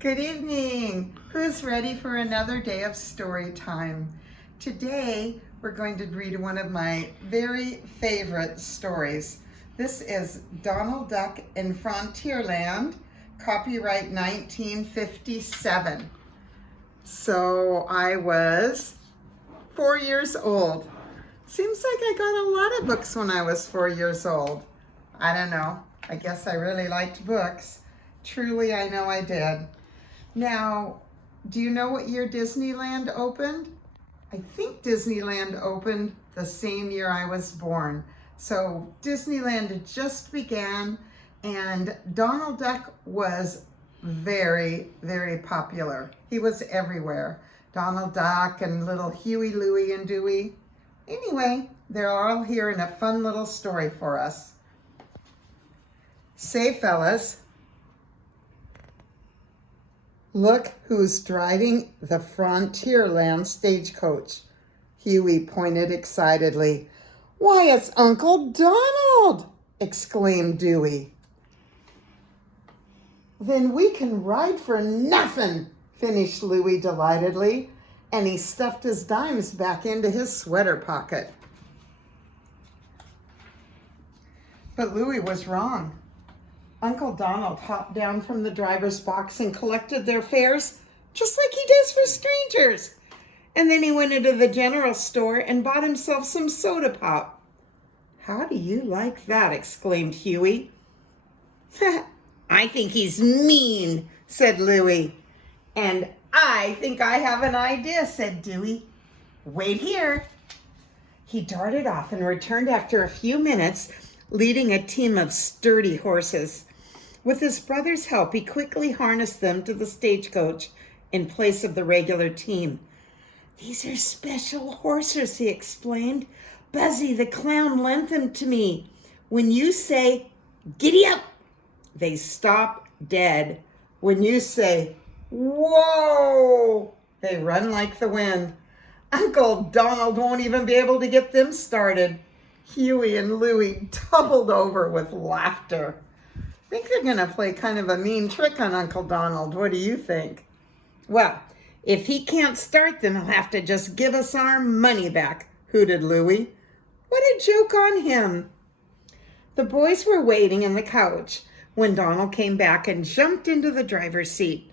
Good evening. Who's ready for another day of story time? Today, we're going to read one of my very favorite stories. This is Donald Duck in Frontierland, copyright 1957. So I was 4 years old. Seems like I got a lot of books when I was 4 years old. I don't know. I guess I really liked books. Truly, I know I did. Now, do you know what year Disneyland opened? I think Disneyland opened the same year I was born. So Disneyland had just began, and Donald Duck was very, very popular. He was everywhere. Donald Duck and little Huey, Louie, and Dewey. Anyway, they're all here in a fun little story for us. Say, fellas, look who's driving the Frontierland stagecoach. Huey pointed excitedly. Why, it's Uncle Donald, exclaimed Dewey. Then we can ride for nothing, finished Louie delightedly, and he stuffed his dimes back into his sweater pocket. But Louie was wrong. Uncle Donald hopped down from the driver's box and collected their fares just like he does for strangers. And then he went into the general store and bought himself some soda pop. How do you like that? Exclaimed Huey. I think he's mean, said Louie. And I think I have an idea, said Dewey. Wait here. He darted off and returned after a few minutes, leading a team of sturdy horses. With his brother's help, he quickly harnessed them to the stagecoach in place of the regular team. These are special horses, he explained. Buzzy the clown lent them to me. When you say, giddy up, they stop dead. When you say, whoa, they run like the wind. Uncle Donald won't even be able to get them started. Huey and Louie doubled over with laughter. I think they're going to play kind of a mean trick on Uncle Donald. What do you think? Well, if he can't start them, he'll have to just give us our money back, hooted Louie. What a joke on him. The boys were waiting in the couch when Donald came back and jumped into the driver's seat.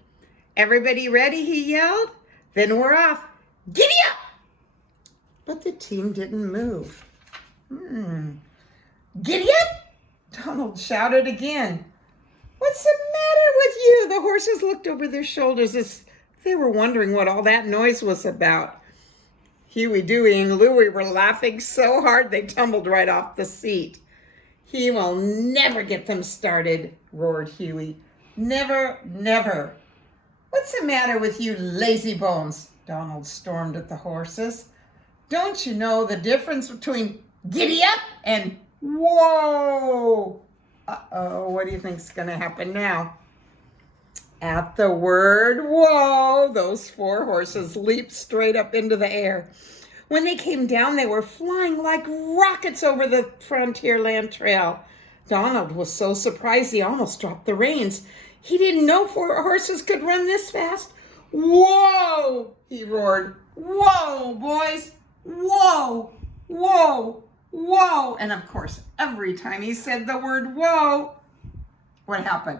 Everybody ready, he yelled. Then we're off. Giddy up! But the team didn't move. Giddy up! Donald shouted again. What's the matter with you? The horses looked over their shoulders as they were wondering what all that noise was about. Huey, Dewey, and Louie were laughing so hard they tumbled right off the seat. He will never get them started, roared Huey. Never, never. What's the matter with you lazy bones? Donald stormed at the horses. Don't you know the difference between giddy up and whoa? Uh-oh, what do you think's going to happen now? At the word whoa, those four horses leaped straight up into the air. When they came down, they were flying like rockets over the Frontierland trail. Donald was so surprised he almost dropped the reins. He didn't know four horses could run this fast. Whoa, he roared. Whoa, boys. Whoa, whoa, whoa. And of course, every time he said the word whoa, what happened?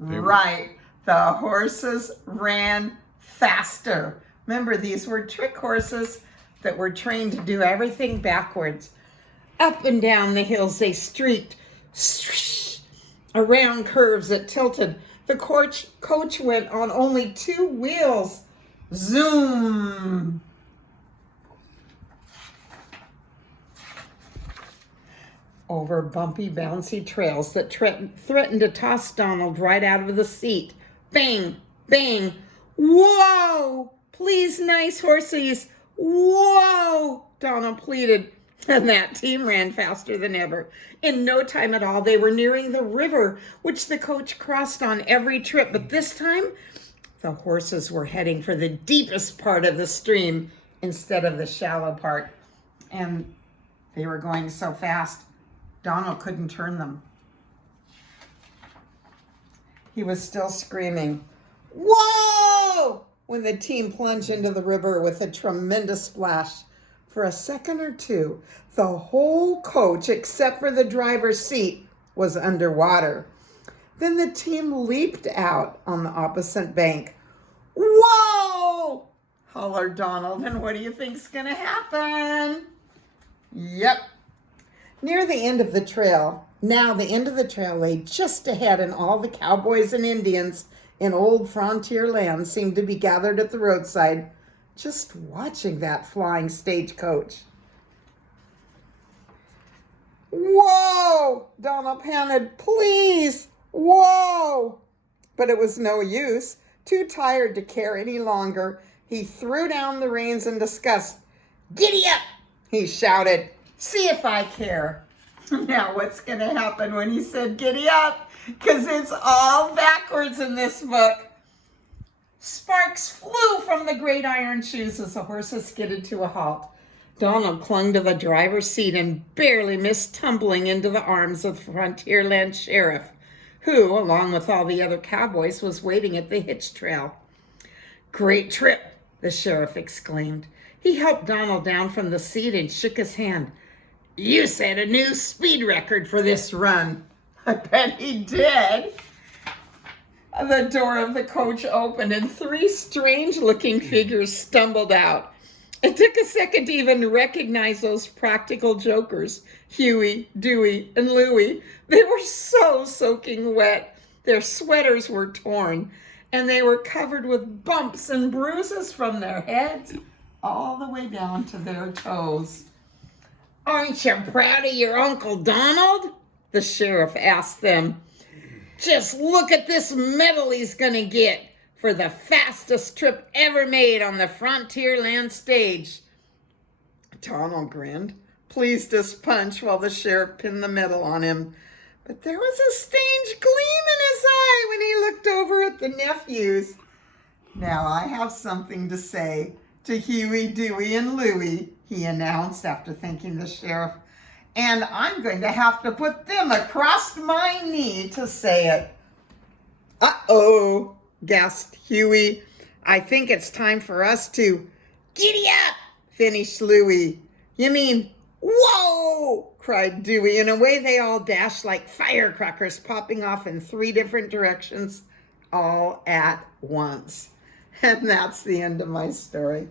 Right, the horses ran faster. Remember, these were trick horses that were trained to do everything backwards. Up and down the hills they streaked, swish, around curves that tilted. The coach went on only 2 wheels. Zoom! Over bumpy, bouncy trails that threatened to toss Donald right out of the seat. Bang! Bang! Whoa! Please, nice horses! Whoa! Donald pleaded, and that team ran faster than ever. In no time at all, they were nearing the river, which the coach crossed on every trip. But this time, the horses were heading for the deepest part of the stream instead of the shallow part. And they were going so fast, Donald couldn't turn them. He was still screaming, Whoa! When the team plunged into the river with a tremendous splash. For a second or two, the whole coach, except for the driver's seat, was underwater. Then the team leaped out on the opposite bank. Whoa! Hollered Donald. And what do you think's going to happen? Yep. Near the end of the trail, the end of the trail lay just ahead, and all the cowboys and Indians in old Frontierland seemed to be gathered at the roadside, just watching that flying stagecoach. Whoa! Donald panted, please, whoa! But it was no use. Too tired to care any longer, he threw down the reins in disgust. Giddy up! He shouted. See if I care. Now what's going to happen when he said giddy up? Because it's all backwards in this book. Sparks flew from the great iron shoes as the horses skidded to a halt. Donald clung to the driver's seat and barely missed tumbling into the arms of the Frontierland sheriff, who, along with all the other cowboys, was waiting at the hitch trail. Great trip, the sheriff exclaimed. He helped Donald down from the seat and shook his hand. You set a new speed record for this run. I bet he did. The door of the coach opened and 3 strange-looking figures stumbled out. It took a second to even recognize those practical jokers, Huey, Dewey, and Louie. They were so soaking wet. Their sweaters were torn, and they were covered with bumps and bruises from their heads all the way down to their toes. Aren't you proud of your Uncle Donald? The sheriff asked them. Just look at this medal he's going to get for the fastest trip ever made on the Frontierland stage. Donald grinned, pleased as punch, while the sheriff pinned the medal on him. But there was a strange gleam in his eye when he looked over at the nephews. Now I have something to say to Huey, Dewey, and Louie, he announced after thanking the sheriff. And I'm going to have to put them across my knee to say it. Uh-oh, gasped Huey. I think it's time for us to giddy up, finished Louie. You mean, whoa, cried Dewey. And away they all dashed like firecrackers, popping off in 3 different directions all at once. And that's the end of my story.